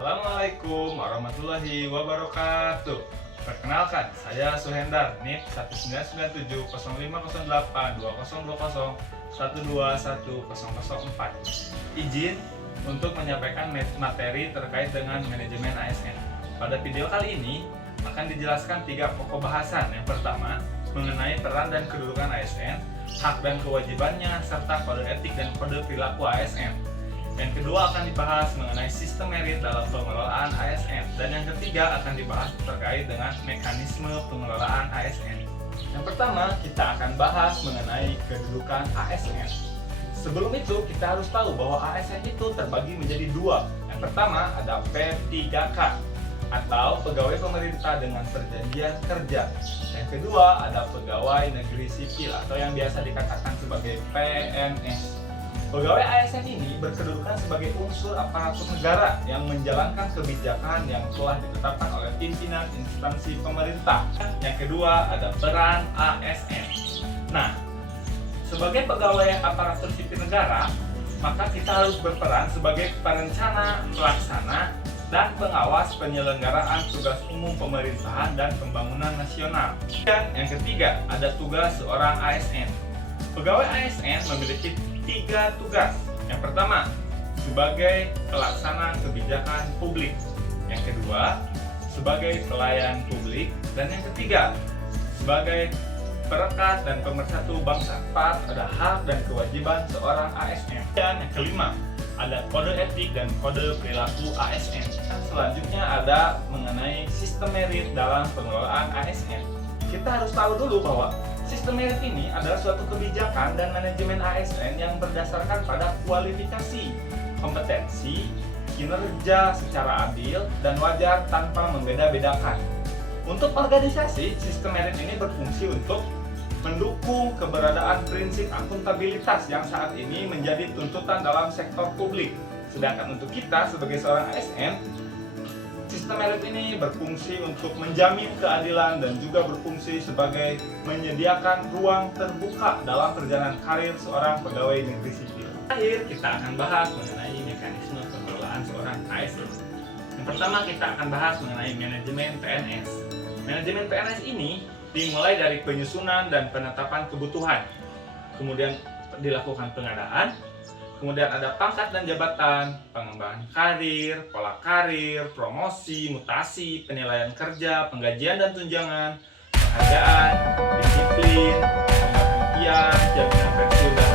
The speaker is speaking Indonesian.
Assalamualaikum warahmatullahi wabarakatuh. Perkenalkan, saya Suhendar, NIP 199705082020121004. Izin untuk menyampaikan materi terkait dengan manajemen ASN. Pada video kali ini akan dijelaskan 3 pokok bahasan. Yang pertama, mengenai peran dan kedudukan ASN, hak dan kewajibannya, serta kode etik dan kode perilaku ASN. Yang kedua akan dibahas mengenai sistem merit dalam pengelolaan ASN. Dan yang ketiga akan dibahas terkait dengan mekanisme pengelolaan ASN. Yang pertama, kita akan bahas mengenai kedudukan ASN. Sebelum itu, kita harus tahu bahwa ASN itu terbagi menjadi 2. Yang pertama ada P3K atau pegawai pemerintah dengan perjanjian kerja. Yang kedua ada pegawai negeri sipil atau yang biasa dikatakan sebagai PNS. Pegawai ASN ini berkedudukan sebagai unsur aparatur negara yang menjalankan kebijakan yang telah ditetapkan oleh pimpinan instansi pemerintah. Yang kedua ada peran ASN. Nah, sebagai pegawai aparatur sipil negara, maka kita harus berperan sebagai perencana, pelaksana, dan pengawas penyelenggaraan tugas umum pemerintahan dan pembangunan nasional. Dan yang ketiga, ada tugas seorang ASN. Pegawai ASN memiliki 3 tugas. Yang pertama, sebagai pelaksana kebijakan publik. Yang kedua, sebagai pelayan publik. Dan yang ketiga, sebagai perekat dan pemersatu bangsa. 4. Ada hak dan kewajiban seorang ASN. Dan yang kelima, ada kode etik dan kode perilaku ASN. Dan selanjutnya ada mengenai sistem merit dalam pengelolaan ASN. Kita harus tahu dulu bahwa sistem merit ini adalah suatu kebijakan dan manajemen ASN yang berdasarkan pada kualifikasi, kompetensi, kinerja secara adil dan wajar tanpa membeda-bedakan. Untuk organisasi, sistem merit ini berfungsi untuk mendukung keberadaan prinsip akuntabilitas yang saat ini menjadi tuntutan dalam sektor publik. Sedangkan untuk kita sebagai seorang ASN, sistem merit ini berfungsi untuk menjamin keadilan dan juga berfungsi sebagai menyediakan ruang terbuka dalam perjalanan karir seorang pegawai negeri sipil. Terakhir, kita akan bahas mengenai mekanisme pengelolaan seorang ASN. Yang pertama, kita akan bahas mengenai manajemen PNS. Manajemen PNS ini dimulai dari penyusunan dan penetapan kebutuhan, kemudian dilakukan pengadaan, kemudian ada pangkat dan jabatan, pengembangan karir, pola karir, promosi, mutasi, penilaian kerja, penggajian dan tunjangan, penghargaan, disiplin, pemberian, jaminan pensiun dan